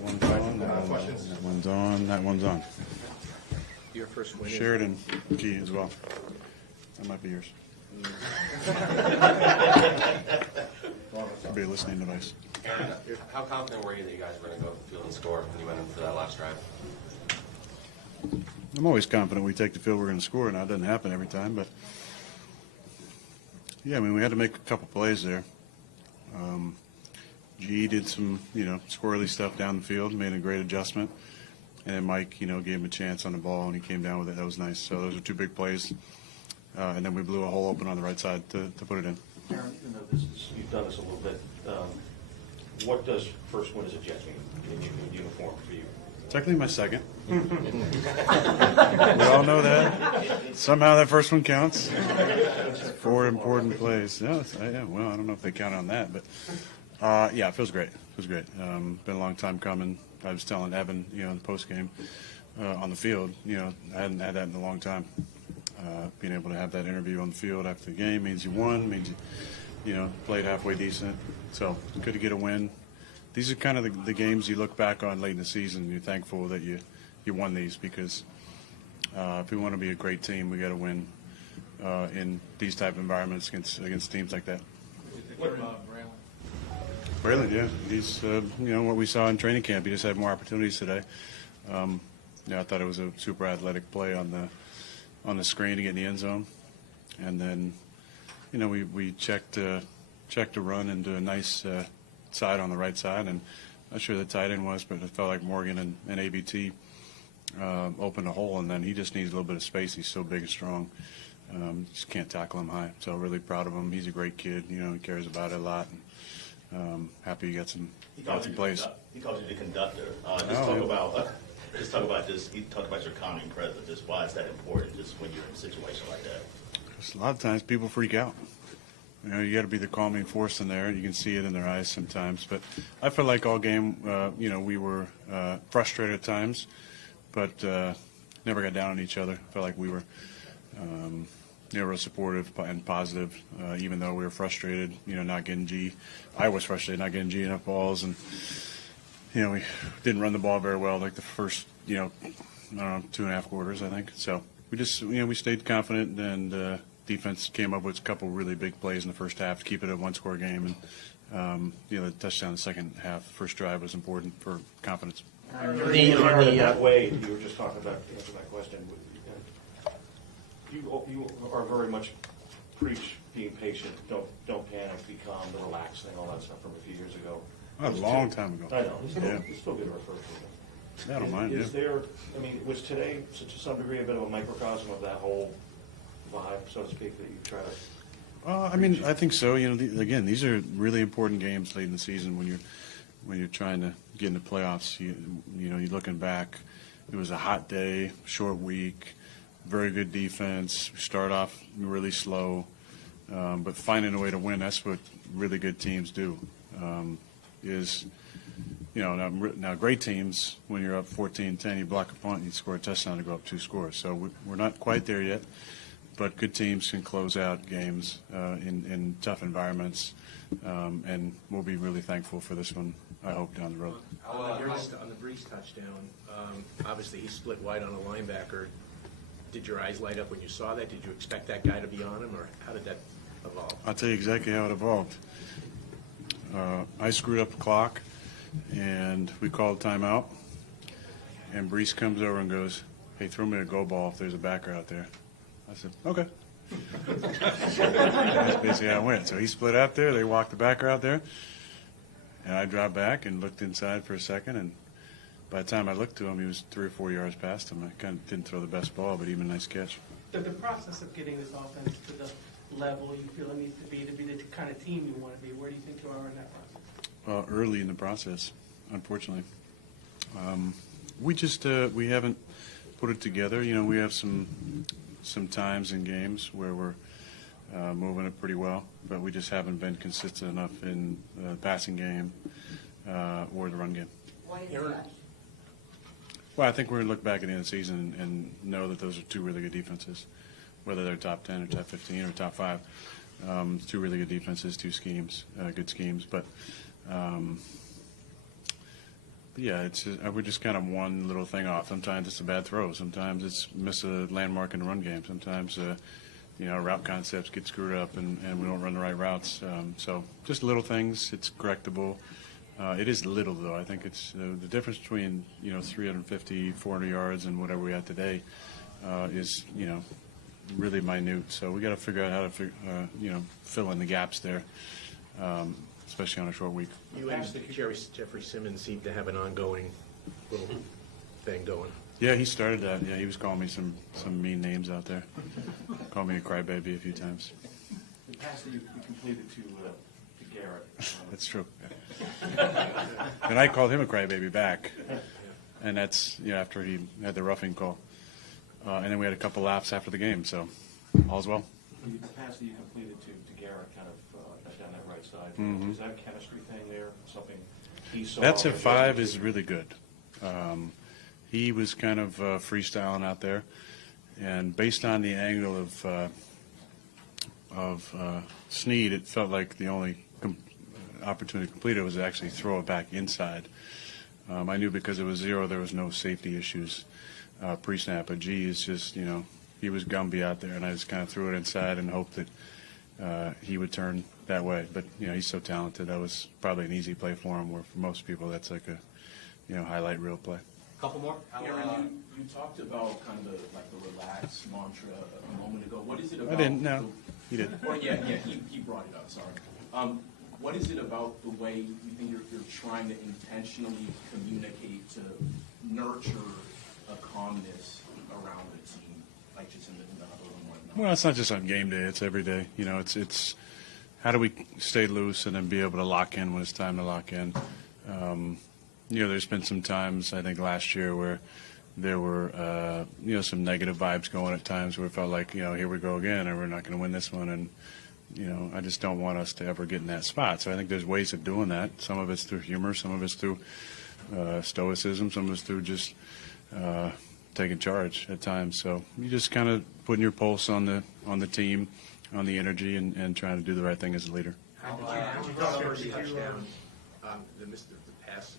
One's on, that one's on, that one's on. Your first win. Sheridan G as well. That might be yours. Could be a listening device. How confident were you that you guys were going to go up the field and score when you went in for that last drive? I'm always confident we take the field, we're going to score. Now, it doesn't happen every time, but yeah, I mean, we had to make a couple plays there. G did some, squirrely stuff down the field, made a great adjustment. And then Mike, gave him a chance on the ball, and he came down with it. That was nice. So those are two big plays. And then we blew a hole open on the right side to put it in. Aaron, you've done this a little bit. What does first win as a Jets mean in uniform for you? Technically my second. We all know that. Somehow that first one counts. 4 important plays. Yeah, well, I don't know if they count on that, but yeah, it feels great. It feels great. Been a long time coming. I was telling Evan, in the postgame on the field, I hadn't had that in a long time. Being able to have that interview on the field after the game means you won, means you played halfway decent. So good to get a win. These are kind of the games you look back on late in the season. You're thankful that you won these because if we want to be a great team, we got to win in these type of environments against teams like that. Braylon, yeah, he's what we saw in training camp. He just had more opportunities today. I thought it was a super athletic play on the screen to get in the end zone, and then we checked a run into a nice side on the right side, and not sure the tight end was, but it felt like Morgan and ABT opened a hole, and then he just needs a little bit of space. He's so big and strong. Just can't tackle him high. So really proud of him. He's a great kid. He cares about it a lot. And, happy he got some plays. He calls you the conductor. Just talk about this. He talked about your calming presence. Just why is that important? Just when you're in a situation like that. A lot of times people freak out. You got to be the calming force in there. You can see it in their eyes sometimes. But I feel like all game, we were frustrated at times, but never got down on each other. I felt like we were real supportive and positive, even though we were frustrated, not getting G. I was frustrated not getting G enough balls. And, we didn't run the ball very well like the first, 2.5 quarters, I think. So we just, we stayed confident, and defense came up with a couple really big plays in the first half to keep it a one-score game. And, the touchdown in the second half, first drive was important for confidence. That way, you were just talking about, to answer my question, you are very much preach being patient, don't panic, be calm, the relaxed thing, all that stuff from a few years ago. A long time ago. I know. It's still good to refer to it. I don't mind. Is there, was today to some degree a bit of a microcosm of that whole vibe, so to speak, that you try to? I think so. Again, these are really important games late in the season when you're trying to get into playoffs. You're looking back. It was a hot day, short week, very good defense. We start off really slow, but finding a way to win. That's what really good teams do. Now great teams, when you're up 14-10, you block a punt and you score a touchdown to go up 2 scores. So we're not quite there yet, but good teams can close out games in tough environments, and we'll be really thankful for this one, I hope, down the road. On the Brees touchdown, obviously he split wide on a linebacker. Did your eyes light up when you saw that? Did you expect that guy to be on him, or how did that evolve? I'll tell you exactly how it evolved. I screwed up the clock, and we called timeout. And Brees comes over and goes, "Hey, throw me a go ball if there's a backer out there." I said, "Okay." That's basically how it went. So he split out there. They walked the backer out there, and I dropped back and looked inside for a second. And by the time I looked to him, he was 3 or 4 yards past him. I kind of didn't throw the best ball, but even a nice catch. The process of getting this offense to the level you feel it needs to be the kind of team you want to be, where do you think you are in that process? Early in the process, unfortunately. We haven't put it together. We have some times in games where we're moving it pretty well, but we just haven't been consistent enough in the passing game or the run game. Why is that? Well, I think we're going to look back at the end of the season and know that those are two really good defenses, whether they're top 10 or top 15 or top 5. Two really good defenses, two schemes, good schemes. But But yeah, it's just, we're just kind of one little thing off. Sometimes it's a bad throw. Sometimes it's miss a landmark in the run game. Sometimes, route concepts get screwed up and we don't run the right routes. So just little things. It's correctable. It is little, though. I think it's the difference between, 350, 400 yards and whatever we had today is, really minute. So we got to figure out how to, fill in the gaps there, especially on a short week. You and Jeffrey Simmons seem to have an ongoing little thing going. Yeah, he started that. Yeah, he was calling me some mean names out there. Called me a crybaby a few times. The pass that you completed to Garrett. That's true. And I called him a crybaby back, and that's after he had the roughing call. And then we had a couple laughs after the game, so all's well. The pass that you completed to Garrett kind of down that right side, is that a chemistry thing there? Something he saw? That's at 5 is really good. He was kind of freestyling out there, and based on the angle of Snead, it felt like the only opportunity to complete it was to actually throw it back inside. I knew because it was 0, there was no safety issues pre-snap. But G is just, he was Gumby out there, and I just kind of threw it inside and hoped that he would turn that way. But, he's so talented. That was probably an easy play for him, where for most people that's like a, highlight reel play. Couple more? Aaron, you talked about kind of the relaxed mantra a moment ago. What is it about? I didn't, no. He did. Well, yeah, he brought it up, sorry. What is it about the way you think you're trying to intentionally communicate to nurture a calmness around the team, like just in the huddle and whatnot? Well, it's not just on game day. It's every day. It's how do we stay loose and then be able to lock in when it's time to lock in. There's been some times, I think, last year where there were, some negative vibes going at times where it felt like, here we go again, and we're not going to win this one. And, I just don't want us to ever get in that spot. So I think there's ways of doing that. Some of it's through humor. Some of it's through stoicism. Some of it's through just taking charge at times. So you just kind of putting your pulse on the team, on the energy, and trying to do the right thing as a leader. How did you tell the first touchdown, the pass,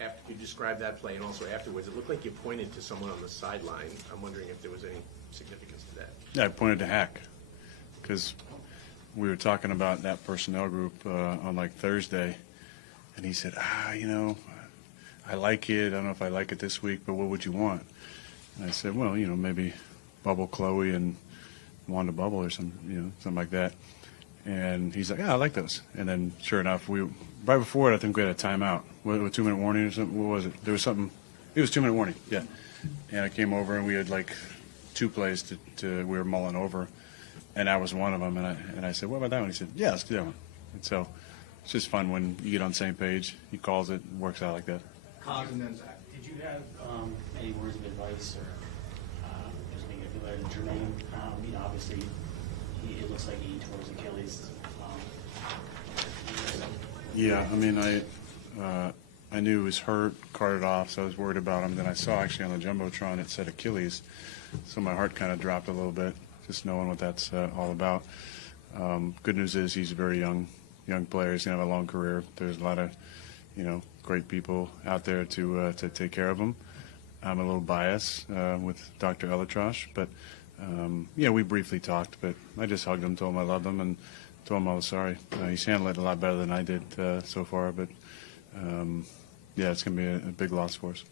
after you described that play and also afterwards, it looked like you pointed to someone on the sideline. I'm wondering if there was any significance to that. Yeah, I pointed to Hack because we were talking about that personnel group on like Thursday, and he said, I like it. I don't know if I like it this week, but what would you want? And I said, well, maybe Bubble Chloe and Wanda Bubble or something like that. And he's like, I like those. And then sure enough, right before it, I think we had a timeout. With a 2-minute warning or something? What was it? There was something. It was 2-minute warning, yeah. And I came over, and we had like 2 plays we were mulling over, and that was one of them. And I said, what about that one? He said, yeah, let's do that one. And so it's just fun when you get on the same page. He calls it, works out like that. And then Zach. Did you have any words of advice or just making it feel better than Jermaine? Obviously, it looks like he tore his Achilles. Yeah, I mean, I knew he was hurt, carted off, so I was worried about him. Then I saw actually on the Jumbotron it said Achilles, so my heart kind of dropped a little bit, just knowing what that's all about. Good news is he's a very young player. He's going to have a long career. There's a lot of, great people out there to take care of him. I'm a little biased with Dr. Elatrosh, but, we briefly talked, but I just hugged him, told him I loved him, and told him I was sorry. He's handled it a lot better than I did so far, but, it's going to be a big loss for us.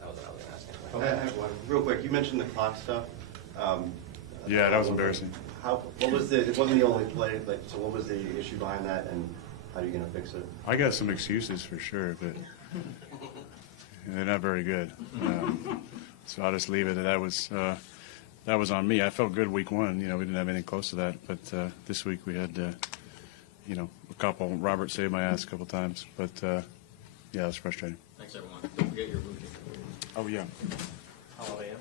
That was what I was going to ask. Real quick, you mentioned the clock stuff. Yeah, that was embarrassing. What was it wasn't the only play, so what was the issue behind that, and how are you going to fix it? I got some excuses for sure, but they're not very good. So I'll just leave it. That was on me. I felt good week 1. We didn't have anything close to that, but this week we had, a couple. Robert saved my ass a couple times, but it was frustrating. Thanks, everyone. Don't forget your movie. Oh yeah. Holiday Inn.